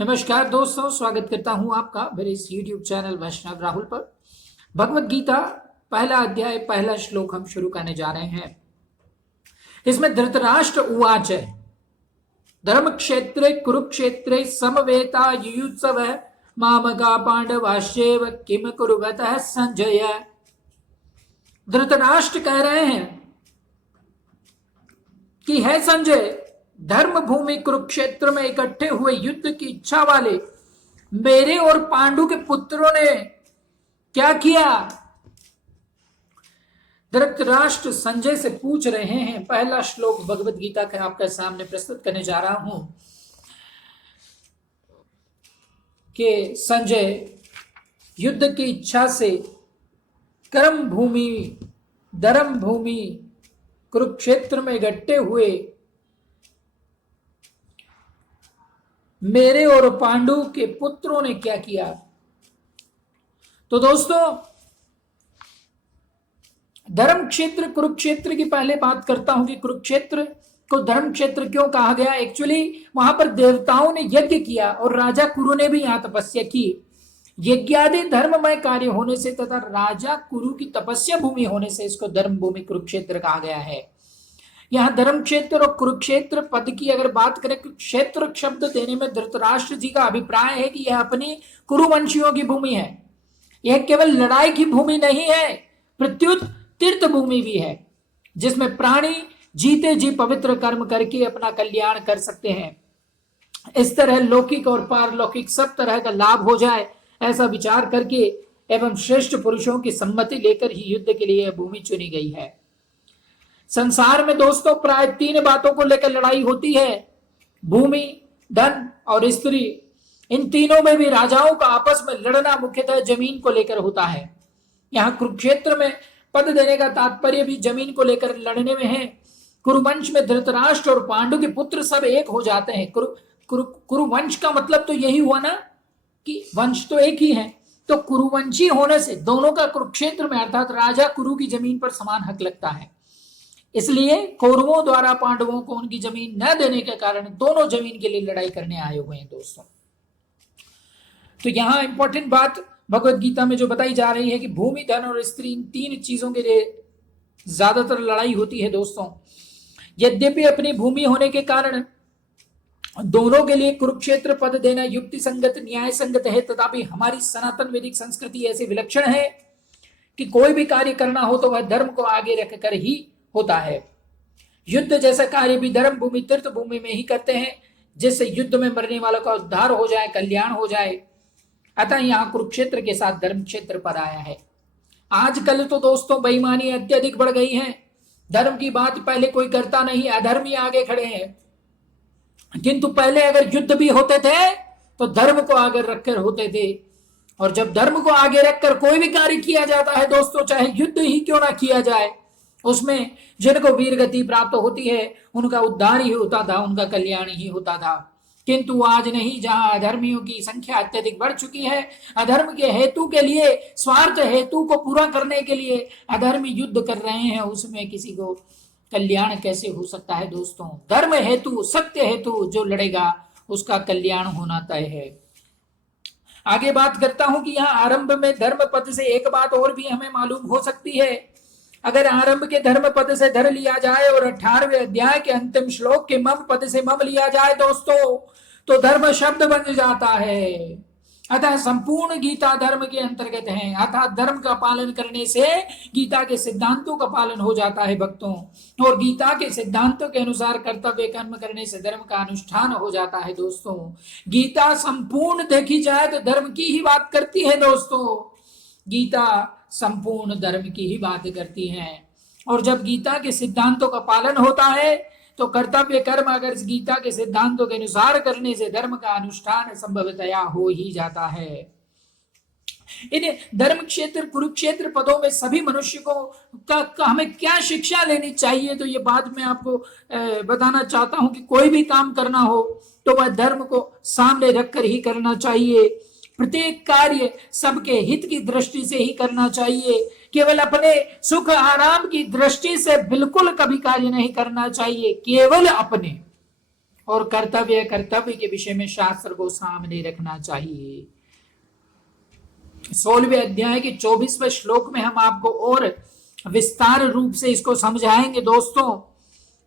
नमस्कार दोस्तों, स्वागत करता हूं आपका मेरे इस YouTube चैनल वैष्णव राहुल पर। भगवत गीता पहला अध्याय पहला श्लोक हम शुरू करने जा रहे हैं। इसमें धृतराष्ट्र उवाच है, धर्म क्षेत्रे कुरुक्षेत्रे समवेता युयुत्सव मामका पांडवाश्चैव किम कुर्वतः संजय। धृतराष्ट्र कह रहे हैं कि है संजय, धर्म भूमि कुरुक्षेत्र में इकट्ठे हुए युद्ध की इच्छा वाले मेरे और पांडु के पुत्रों ने क्या किया। धृतराष्ट्र संजय से पूछ रहे हैं। पहला श्लोक भगवत गीता का आपके सामने प्रस्तुत करने जा रहा हूं कि संजय युद्ध की इच्छा से कर्म भूमि धर्म भूमि कुरुक्षेत्र में इकट्ठे हुए मेरे और पांडु के पुत्रों ने क्या किया। तो दोस्तों, धर्म क्षेत्र कुरुक्षेत्र की पहले बात करता हूं कि कुरुक्षेत्र को धर्म क्षेत्र क्यों कहा गया। एक्चुअली वहां पर देवताओं ने यज्ञ किया और राजा कुरु ने भी यहां तपस्या की। यज्ञादि धर्ममय कार्य होने से तथा राजा कुरु की तपस्या भूमि होने से इसको धर्म भूमि कुरुक्षेत्र कहा गया है। यहाँ धर्म क्षेत्र और कुरुक्षेत्र पद की अगर बात करें, क्षेत्र शब्द देने में धृतराष्ट्र जी का अभिप्राय है कि यह अपनी कुरुवंशियों की भूमि है। यह केवल लड़ाई की भूमि नहीं है, प्रत्युत तीर्थ भूमि भी है, जिसमें प्राणी जीते जी पवित्र कर्म करके अपना कल्याण कर सकते हैं। इस तरह लौकिक और पारलौकिक सब तरह का लाभ हो जाए, ऐसा विचार करके एवं श्रेष्ठ पुरुषों की सम्मति लेकर ही युद्ध के लिए यह भूमि चुनी गई है। संसार में दोस्तों प्राय तीन बातों को लेकर लड़ाई होती है, भूमि, धन और स्त्री। इन तीनों में भी राजाओं का आपस में लड़ना मुख्यतः जमीन को लेकर होता है। यहाँ कुरुक्षेत्र में पद देने का तात्पर्य भी जमीन को लेकर लड़ने में है। कुरुवंश में धृतराष्ट्र और पांडु के पुत्र सब एक हो जाते हैं। कुरुवंश का मतलब तो यही हुआ ना कि वंश तो एक ही है, तो कुरुवंशी होने से दोनों का कुरुक्षेत्र में अर्थात राजा कुरु की जमीन पर समान हक लगता है। इसलिए कौरवों द्वारा पांडवों को उनकी जमीन न देने के कारण दोनों जमीन के लिए लड़ाई करने आए हुए हैं दोस्तों। तो यहां इंपॉर्टेंट बात भगवत गीता में जो बताई जा रही है कि भूमि, धन और स्त्री, इन तीन चीजों के लिए ज्यादातर लड़ाई होती है दोस्तों। यद्यपि अपनी भूमि होने के कारण दोनों के लिए कुरुक्षेत्र पद देना युक्ति संगत न्याय संगत है, तथापि हमारी सनातन वैदिक संस्कृति ऐसी विलक्षण है कि कोई भी कार्य करना हो तो वह धर्म को आगे रखकर ही होता है। युद्ध जैसा कार्य भी धर्म भूमि तीर्थ भूमि में ही करते हैं, जिससे युद्ध में मरने वालों का उद्धार हो जाए, कल्याण हो जाए। अतः यहाँ कुरुक्षेत्र के साथ धर्म क्षेत्र पद आया है। आजकल तो दोस्तों बेईमानी अत्यधिक बढ़ गई है। धर्म की बात पहले कोई करता नहीं, अधर्मी आगे खड़े हैं। किंतु पहले अगर युद्ध भी होते थे तो धर्म को आगे रखकर होते थे, और जब धर्म को आगे रखकर कोई भी कार्य किया जाता है दोस्तों, चाहे युद्ध ही क्यों ना किया जाए, उसमें जिनको वीर गति प्राप्त होती है उनका उद्धार ही होता था, उनका कल्याण ही होता था। किंतु आज नहीं, जहां अधर्मियों की संख्या अत्यधिक बढ़ चुकी है, अधर्म के हेतु के लिए, स्वार्थ हेतु को पूरा करने के लिए अधर्मी युद्ध कर रहे हैं, उसमें किसी को कल्याण कैसे हो सकता है दोस्तों। धर्म हेतु, सत्य हेतु जो लड़ेगा उसका कल्याण होना तय है। आगे बात करता हूं कि यहाँ आरंभ में धर्म पद से एक बात और भी हमें मालूम हो सकती है। अगर आरंभ के धर्म पद से धर लिया जाए और 18वें अध्याय के अंतिम श्लोक के मम पद से मम लिया जाए दोस्तों, तो धर्म शब्द बन जाता है। अतः संपूर्ण गीता धर्म के अंतर्गत है, अर्थात धर्म का पालन करने से गीता के सिद्धांतों का पालन हो जाता है भक्तों, और गीता के सिद्धांतों के अनुसार कर्तव्य कर्म करने से धर्म का अनुष्ठान हो जाता है दोस्तों। गीता संपूर्ण देखी जाए तो धर्म की ही बात करती है दोस्तों। गीता संपूर्ण धर्म की ही बात करती है, और जब गीता के सिद्धांतों का पालन होता है तो कर्तव्य कर्म अगर गीता के सिद्धांतों के अनुसार करने से धर्म का अनुष्ठान संभवतया हो ही जाता है। इन धर्म क्षेत्र कुरुक्षेत्र पदों में सभी मनुष्य को हमें क्या शिक्षा लेनी चाहिए, तो ये बात मैं आपको बताना चाहता हूं कि कोई भी काम करना हो तो वह धर्म को सामने रखकर ही करना चाहिए। प्रत्येक कार्य सबके हित की दृष्टि से ही करना चाहिए। केवल अपने सुख आराम की दृष्टि से बिल्कुल कभी कार्य नहीं करना चाहिए, केवल अपने और कर्तव्य के विषय में शास्त्र को सामने रखना चाहिए। 16वें अध्याय के 24वें श्लोक में हम आपको और विस्तार रूप से इसको समझाएंगे दोस्तों,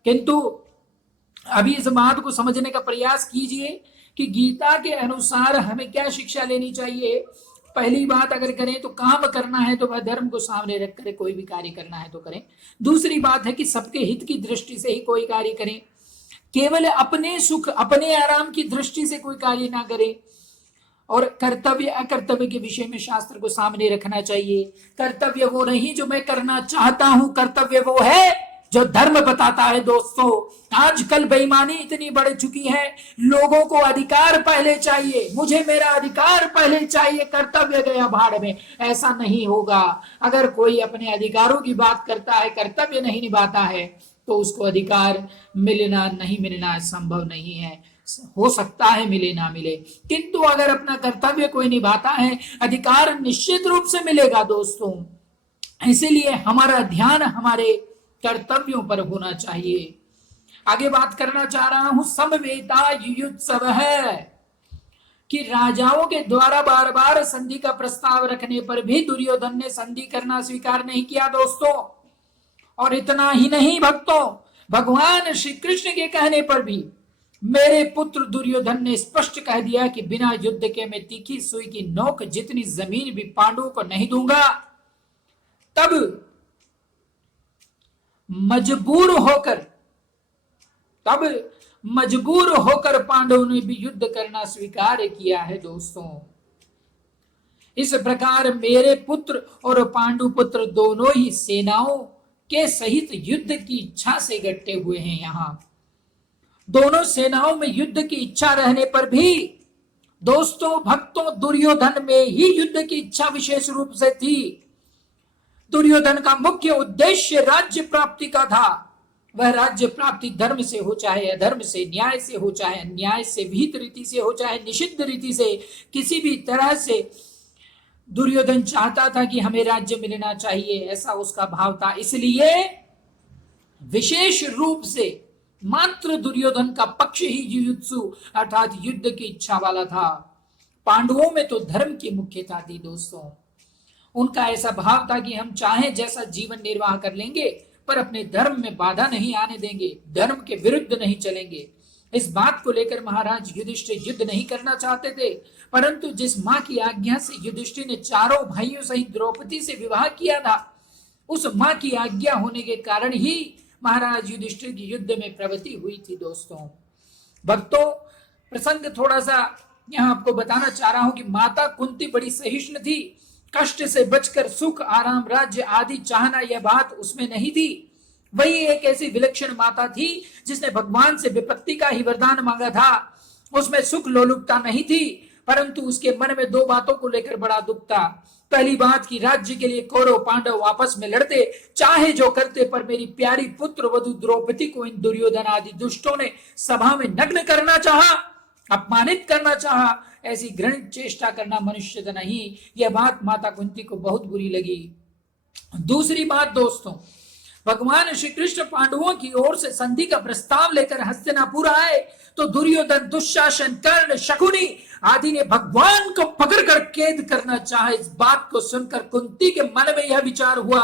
किंतु अभी इस बात को समझने का प्रयास कीजिए कि गीता के अनुसार हमें क्या शिक्षा लेनी चाहिए। पहली बात अगर करें तो काम करना है तो वह धर्म को सामने रख कर कोई भी कार्य करना है तो करें। दूसरी बात है कि सबके हित की दृष्टि से ही कोई कार्य करें, केवल अपने सुख अपने आराम की दृष्टि से कोई कार्य ना करें। और कर्तव्य अकर्तव्य के विषय में शास्त्र को सामने रखना चाहिए। कर्तव्य वो नहीं जो मैं करना चाहता हूं, कर्तव्य वो है जो धर्म बताता है। दोस्तों आजकल बेईमानी इतनी बढ़ चुकी है, लोगों को अधिकार पहले चाहिए, मुझे मेरा अधिकार पहले चाहिए, कर्तव्य गया भाड़ में। ऐसा नहीं होगा। अगर कोई अपने अधिकारों की बात करता है, कर्तव्य नहीं निभाता है, तो उसको अधिकार मिलना नहीं मिलना संभव नहीं है। हो सकता है मिले ना मिले, किंतु अगर अपना कर्तव्य कोई निभाता है, अधिकार निश्चित रूप से मिलेगा दोस्तों। इसीलिए हमारा ध्यान हमारे कर्तव्यों पर होना चाहिए। आगे बात करना चाह रहा हूं, समवेता युयुत्सव है कि राजाओं के द्वारा बार बार संधि का प्रस्ताव रखने पर भी दुर्योधन ने संधि करना स्वीकार नहीं किया दोस्तों। और इतना ही नहीं भक्तों, भगवान श्री कृष्ण के कहने पर भी मेरे पुत्र दुर्योधन ने स्पष्ट कह दिया कि बिना युद्ध के मैं तीखी सुई की नोक जितनी जमीन भी पांडवों को नहीं दूंगा। तब मजबूर होकर पांडवों ने भी युद्ध करना स्वीकार किया है दोस्तों। इस प्रकार मेरे पुत्र और पांडु पुत्र दोनों ही सेनाओं के सहित युद्ध की इच्छा से डटे हुए हैं। यहां दोनों सेनाओं में युद्ध की इच्छा रहने पर भी दोस्तों भक्तों दुर्योधन में ही युद्ध की इच्छा विशेष रूप से थी। दुर्योधन का मुख्य उद्देश्य राज्य प्राप्ति का था। वह राज्य प्राप्ति धर्म से हो चाहे अधर्म से, न्याय से हो चाहे अन्याय से, विहित रीति से हो चाहे निषिद्ध रीति से, किसी भी तरह से दुर्योधन चाहता था कि हमें राज्य मिलना चाहिए, ऐसा उसका भाव था। इसलिए विशेष रूप से मात्र दुर्योधन का पक्ष ही युयुत्सु अर्थात युद्ध की इच्छा वाला था। पांडवों में तो धर्म की मुख्यता थी दोस्तों। उनका ऐसा भाव था कि हम चाहें जैसा जीवन निर्वाह कर लेंगे, पर अपने धर्म में बाधा नहीं आने देंगे, धर्म के विरुद्ध नहीं चलेंगे। इस बात को लेकर महाराज युधिष्ठिर युद्ध नहीं करना चाहते थे, परंतु जिस मां की आज्ञा से युधिष्ठिर ने चारों भाइयों सहित द्रौपदी से विवाह किया था, उस मां की आज्ञा होने के कारण ही महाराज युधिष्ठिर की युद्ध में प्रवृत्ति हुई थी दोस्तों। भक्तों प्रसंग थोड़ा सा यहां आपको बताना चाह रहा हूं कि माता कुंती बड़ी सहिष्णु थी। कष्ट से बचकर सुख आराम राज्य आदि चाहना यह बात उसमें नहीं थी। वही एक ऐसी विलक्षण माता थी जिसने भगवान से विपत्ति का ही वरदान मांगा था। उसमें सुख लोलुपता नहीं थी, परंतु उसके मन में दो बातों को लेकर बड़ा दुख था। पहली बात कि राज्य के लिए कौरव पांडव आपस में लड़ते, चाहे जो करते, पर मेरी प्यारी पुत्र वधु द्रौपदी को इन दुर्योधन आदि दुष्टों ने सभा में नग्न करना चाहा, अपमानित करना चाहा। ऐसी घृणित चेष्टा करना मनुष्य नहीं। यह बात माता कुंती को बहुत बुरी लगी। दूसरी बात दोस्तों, भगवान श्री कृष्ण पांडवों की ओर से संधि का प्रस्ताव लेकर हस्तिनापुर आए तो दुर्योधन, दुशासन, कर्ण, शकुनी आदि ने भगवान को पकड़कर कैद करना चाहा। इस बात को सुनकर कुंती के मन में यह विचार हुआ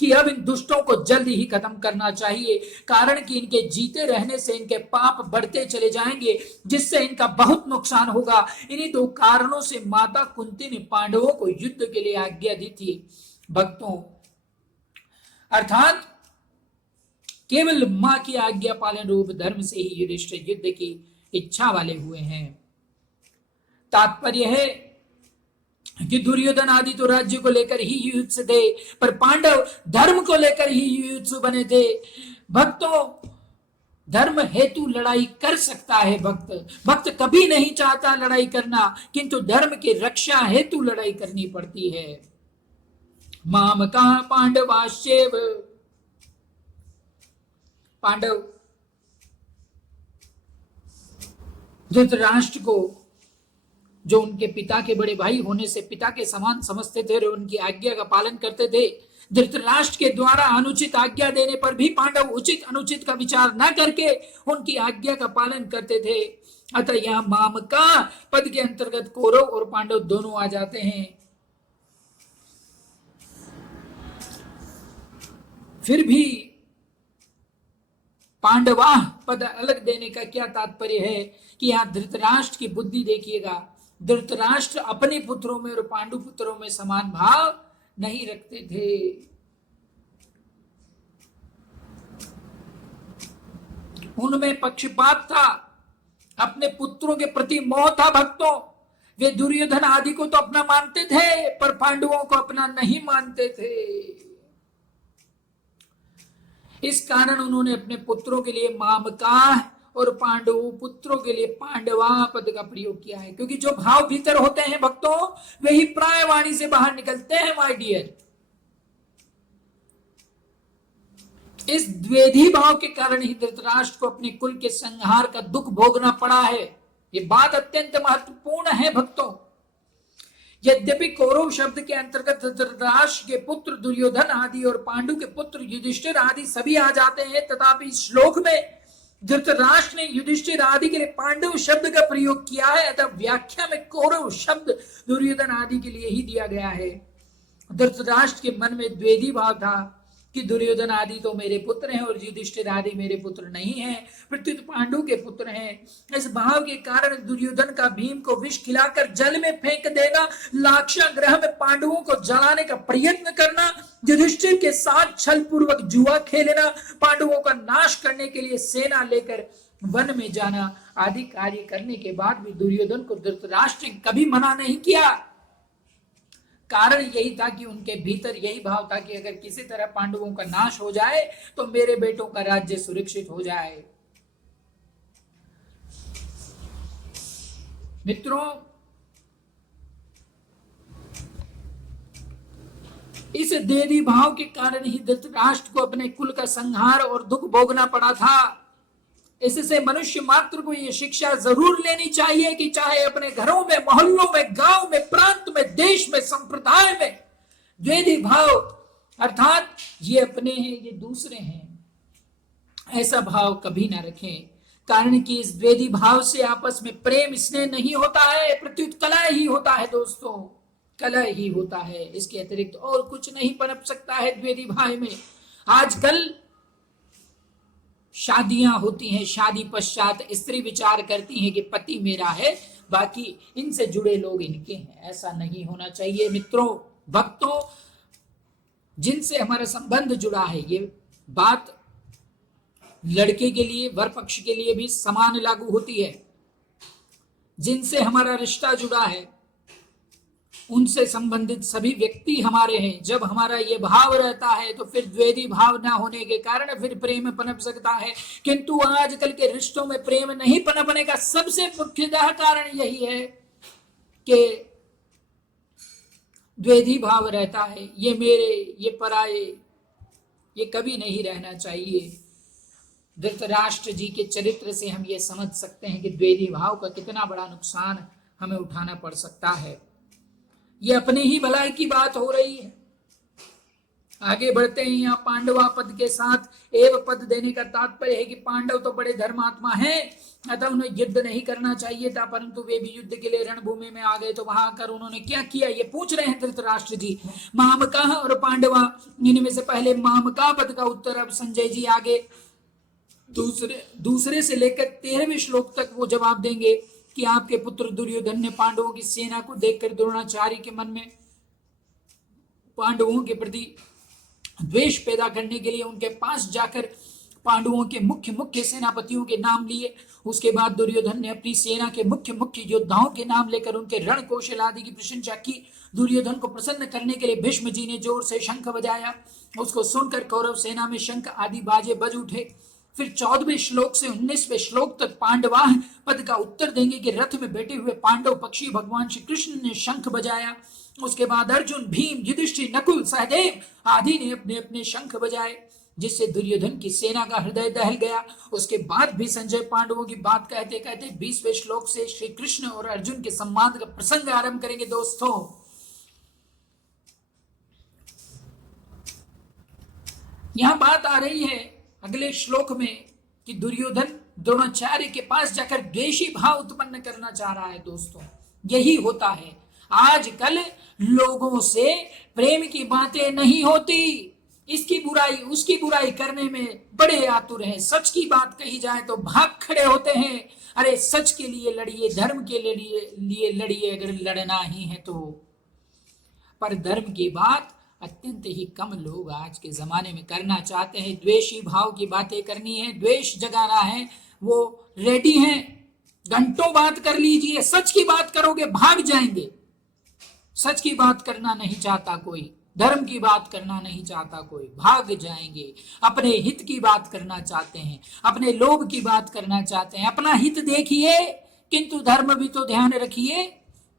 कि अब इन दुष्टों को जल्दी ही खत्म करना चाहिए, कारण कि इनके जीते रहने से इनके पाप बढ़ते चले जाएंगे, जिससे इनका बहुत नुकसान होगा। इन्हीं दो कारणों से माता कुंती ने पांडवों को युद्ध के लिए आज्ञा दी थी। भक्तों अर्थात केवल मां की आज्ञा पालन रूप धर्म से ही युधिष्ठिर युद्ध की इच्छा वाले हुए हैं। तात्पर्य है कि दुर्योधन आदि तो राज्य को लेकर ही युयुत्सु थे, पर पांडव धर्म को लेकर ही युयुत्सु बने थे। भक्तों धर्म हेतु लड़ाई कर सकता है भक्त कभी नहीं चाहता लड़ाई करना, किंतु धर्म की रक्षा हेतु लड़ाई करनी पड़ती है। मामका पांडवाश्चैव, पांडव धृतराष्ट्र को जो उनके पिता के बड़े भाई होने से पिता के समान समझते थे और उनकी आज्ञा का पालन करते थे, धृतराष्ट्र के द्वारा अनुचित आज्ञा देने पर भी पांडव उचित अनुचित का विचार न करके उनकी आज्ञा का पालन करते थे। अतः यहां मामका पद के अंतर्गत कौरव और पांडव दोनों आ जाते हैं। फिर भी पांडवा पद अलग देने का क्या तात्पर्य है कि यहां धृतराष्ट्र की बुद्धि देखिएगा। धृतराष्ट्र अपने पुत्रों में और पांडु पुत्रों में समान भाव नहीं रखते थे। उनमें पक्षपात था, अपने पुत्रों के प्रति मोह था। भक्तों, वे दुर्योधन आदि को तो अपना मानते थे पर पांडवों को अपना नहीं मानते थे। इस कारण उन्होंने अपने पुत्रों के लिए मामका और पांडव पुत्रों के लिए पांडवा पद का प्रयोग किया है, क्योंकि जो भाव भीतर होते हैं भक्तों वही प्राय वाणी से बाहर निकलते हैं। माय डियर, इस द्वेधी भाव के कारण ही धृतराष्ट्र को अपने कुल के संहार का दुख भोगना पड़ा है। ये बात अत्यंत महत्वपूर्ण है भक्तों। यद्यपि कौरव शब्द के अंतर्गत धृतराष्ट्र के पुत्र दुर्योधन आदि और पांडु के पुत्र युधिष्ठिर आदि सभी आ जाते हैं, तथापि इस श्लोक में धृतराष्ट्र ने युधिष्ठिर आदि के लिए पांडव शब्द का प्रयोग किया है। अतः व्याख्या में कौरव शब्द दुर्योधन आदि के लिए ही दिया गया है। धृतराष्ट्र के मन में द्वेधी भाव था कि दुर्योधन आदि तो मेरे पुत्र हैं और युधिष्ठिर आदि मेरे पुत्र नहीं हैं, प्रत्युत पांडु के पुत्र हैं। इस भाव के कारण दुर्योधन का भीम को विष खिलाकर जल में फेंक देना, लाक्षागृह में पांडवों को जलाने का प्रयत्न करना, युधिष्ठिर के साथ छल पूर्वक जुआ खेलना, पांडवों का नाश करने के लिए सेना लेकर वन में जाना आदि कार्य करने के बाद भी दुर्योधन को धृतराष्ट्र ने कभी मना नहीं किया। कारण यही था कि उनके भीतर यही भाव था कि अगर किसी तरह पांडवों का नाश हो जाए तो मेरे बेटों का राज्य सुरक्षित हो जाए। मित्रों, इस देवी भाव के कारण ही धृतराष्ट्र को अपने कुल का संहार और दुख भोगना पड़ा था। इससे मनुष्य मात्र को यह शिक्षा जरूर लेनी चाहिए कि चाहे अपने घरों में, मोहल्लों में, गांव में, प्रांत में, देश में, संप्रदाय में द्वेधी भाव अर्थात ये अपने हैं ये दूसरे हैं, ऐसा भाव कभी ना रखें। कारण कि इस द्वेधी भाव से आपस में प्रेम स्नेह नहीं होता है, प्रत्युत कलह ही होता है। दोस्तों, कलह ही होता है, इसके अतिरिक्त और कुछ नहीं पनप सकता है द्वेधी भाव में। आजकल शादियां होती हैं, शादी पश्चात स्त्री विचार करती हैं कि पति मेरा है, बाकी इनसे जुड़े लोग इनके हैं। ऐसा नहीं होना चाहिए मित्रों, भक्तों। जिनसे हमारा संबंध जुड़ा है, ये बात लड़के के लिए, वर पक्ष के लिए भी समान लागू होती है। जिनसे हमारा रिश्ता जुड़ा है उनसे संबंधित सभी व्यक्ति हमारे हैं। जब हमारा ये भाव रहता है तो फिर द्वेधी भाव ना होने के कारण फिर प्रेम पनप सकता है। किंतु आजकल के रिश्तों में प्रेम नहीं पनपने का सबसे मुख्यतः कारण यही है कि द्वेधी भाव रहता है। ये मेरे, ये पराये, ये कभी नहीं रहना चाहिए। धृतराष्ट्र जी के चरित्र से हम ये समझ सकते हैं कि द्वेधी भाव का कितना बड़ा नुकसान हमें उठाना पड़ सकता है। ये अपने ही भलाई की बात हो रही है। आगे बढ़ते हैं। यहाँ पांडवा पद के साथ एव पद देने का तात्पर्य है कि पांडव तो बड़े धर्मात्मा हैं, अतः उन्हें युद्ध नहीं करना चाहिए था, परंतु वे भी युद्ध के लिए रणभूमि में आ गए। तो वहां आकर उन्होंने क्या किया, ये पूछ रहे हैं धृतराष्ट्र जी। मामका और पांडवा, इनमें से पहले मामका पद का उत्तर अब संजय जी आगे दूसरे से लेकर 13वें श्लोक तक वो जवाब देंगे कि आपके पुत्र दुर्योधन ने पांडवों की सेना को देखकर द्रोणाचार्य के मन में पांडवों के प्रति द्वेष पैदा करने के लिए उनके पास जाकर पांडवों के मुख्य सेनापतियों के नाम लिए। उसके बाद दुर्योधन ने अपनी सेना के मुख्य योद्धाओं के नाम लेकर उनके रण कौशल आदि की प्रशंसा की। दुर्योधन को प्रसन्न करने के लिए भीष्म जी ने जोर से शंख बजाया। उसको सुनकर कौरव सेना में शंख आदि बाजे बज उठे। फिर 14वें श्लोक से 19वें श्लोक तक पांडवा पद का उत्तर देंगे कि रथ में बैठे हुए पांडव पक्षी भगवान श्री कृष्ण ने शंख बजाया। उसके बाद अर्जुन, भीम, युधिष्ठिर, नकुल, सहदेव आदि ने अपने अपने शंख बजाए, जिससे दुर्योधन की सेना का हृदय दहल गया। उसके बाद भी संजय पांडवों की बात कहते कहते 20वें श्लोक से श्री कृष्ण और अर्जुन के संवाद का प्रसंग आरंभ करेंगे। दोस्तों, यहां बात आ रही है अगले श्लोक में कि दुर्योधन द्रोणाचार्य के पास जाकर द्वेषी भाव उत्पन्न करना चाह रहा है। दोस्तों यही होता है, आजकल लोगों से प्रेम की बातें नहीं होती, इसकी बुराई उसकी बुराई करने में बड़े आतुर हैं। सच की बात कही जाए तो भाग खड़े होते हैं, अरे सच के लिए लड़िए, धर्म के लिए लड़िए अगर लड़ना ही है तो। पर धर्म की बात अत्यंत ही कम लोग आज के जमाने में करना चाहते हैं। द्वेषी भाव की बातें करनी है, द्वेष जगाना है, वो रेडी हैं। घंटों बात कर लीजिए, सच की बात करोगे भाग जाएंगे। सच की बात करना नहीं चाहता कोई, धर्म की बात करना नहीं चाहता कोई, भाग जाएंगे। अपने हित की बात करना चाहते हैं, अपने लोभ की बात करना चाहते हैं। अपना हित देखिए किंतु धर्म भी तो ध्यान रखिए।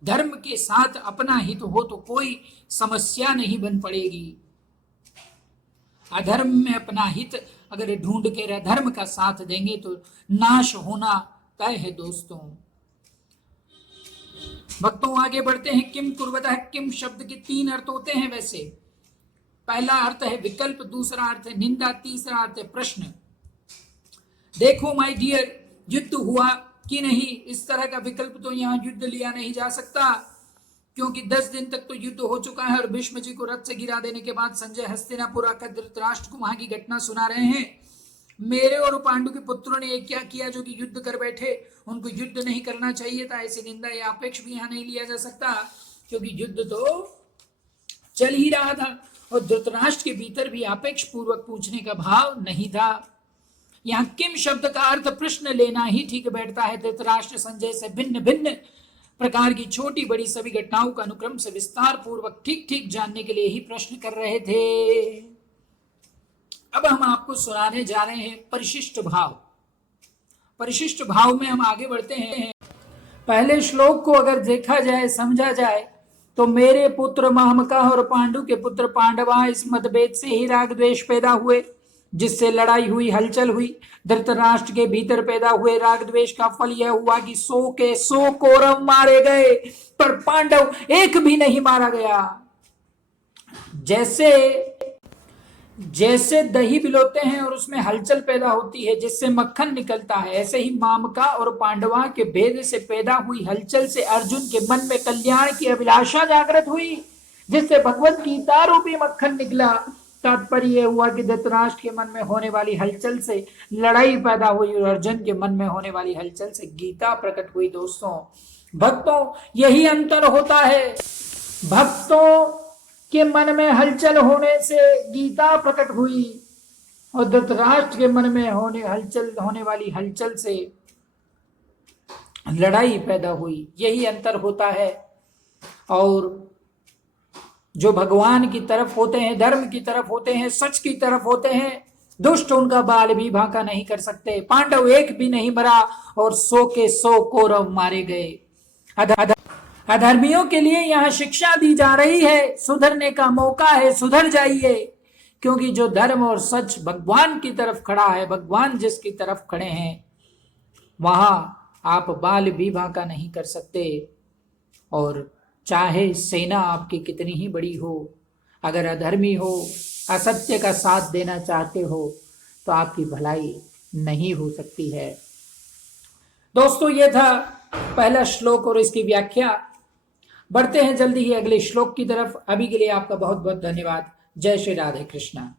धर्म के साथ अपना हित हो तो कोई समस्या नहीं बन पड़ेगी। अधर्म में अपना हित अगर ढूंढ के धर्म का साथ देंगे तो नाश होना तय है। दोस्तों भक्तों आगे बढ़ते हैं। किम कुर्वतः, किम शब्द के 3 अर्थ होते हैं वैसे। पहला अर्थ है विकल्प, दूसरा अर्थ है निंदा, तीसरा अर्थ है प्रश्न। देखो माय डियर, युद्ध हुआ कि नहीं, इस तरह का विकल्प तो यहाँ युद्ध लिया नहीं जा सकता, क्योंकि 10 दिन तक तो युद्ध हो चुका है और भीष्म जी को रथ से गिरा देने के बाद संजय हस्तिनापुर आकर धृतराष्ट्र को वहां की घटना सुना रहे हैं। मेरे और पांडु के पुत्रों ने क्या किया जो कि युद्ध कर बैठे, उनको युद्ध नहीं करना चाहिए था, ऐसी निंदा या अपेक्ष भी यहाँ नहीं लिया जा सकता, क्योंकि युद्ध तो चल ही रहा था और धृतराष्ट्र के भीतर भी अपेक्ष पूर्वक पूछने का भाव नहीं था। यहाँ किम शब्द का अर्थ प्रश्न लेना ही ठीक बैठता है। धृतराष्ट्र संजय से भिन्न भिन्न प्रकार की छोटी बड़ी सभी घटनाओं का अनुक्रम से विस्तार पूर्वक ठीक ठीक जानने के लिए ही प्रश्न कर रहे थे। अब हम आपको सुनाने जा रहे हैं परिशिष्ट भाव। परिशिष्ट भाव में हम आगे बढ़ते हैं। पहले श्लोक को अगर देखा जाए, समझा जाए तो मेरे पुत्र मामका और पांडु के पुत्र पांडवा, इस मतभेद से ही राग द्वेष पैदा हुए, जिससे लड़ाई हुई, हलचल हुई। धृतराष्ट्र के भीतर पैदा हुए राग द्वेष का फल यह हुआ कि 100 के 100 कौरव मारे गए, पर पांडव एक भी नहीं मारा गया। जैसे दही पिलोते हैं और उसमें हलचल पैदा होती है जिससे मक्खन निकलता है, ऐसे ही मामका और पांडवा के भेद से पैदा हुई हलचल से अर्जुन के मन में कल्याण की अभिलाषा जागृत हुई, जिससे भगवत गीता रूपी मक्खन निकला। तात्पर्य यह हुआ कि धृतराष्ट्र के मन में होने वाली हलचल से लड़ाई पैदा हुई और अर्जुन के मन में होने वाली हलचल से गीता प्रकट हुई। दोस्तों भक्तों यही अंतर होता है। भक्तों के मन में हलचल होने से गीता प्रकट हुई और धृतराष्ट्र के मन में होने वाली हलचल से लड़ाई पैदा हुई, यही अंतर होता है। और जो भगवान की तरफ होते हैं, धर्म की तरफ होते हैं, सच की तरफ होते हैं, दुष्ट उनका बाल भी बांका नहीं कर सकते। पांडव एक भी नहीं मरा और 100 के 100 कौरव मारे गए। अधर्मियों के लिए यहाँ शिक्षा दी जा रही है, सुधरने का मौका है, सुधर जाइए, क्योंकि जो धर्म और सच भगवान की तरफ खड़ा है, भगवान जिसकी तरफ खड़े हैं, वहां आप बाल भी बांका नहीं कर सकते। और चाहे सेना आपकी कितनी ही बड़ी हो, अगर अधर्मी हो, असत्य का साथ देना चाहते हो तो आपकी भलाई नहीं हो सकती है। दोस्तों ये था पहला श्लोक और इसकी व्याख्या। बढ़ते हैं जल्दी ही अगले श्लोक की तरफ। अभी के लिए आपका बहुत बहुत धन्यवाद। जय श्री राधे कृष्णा।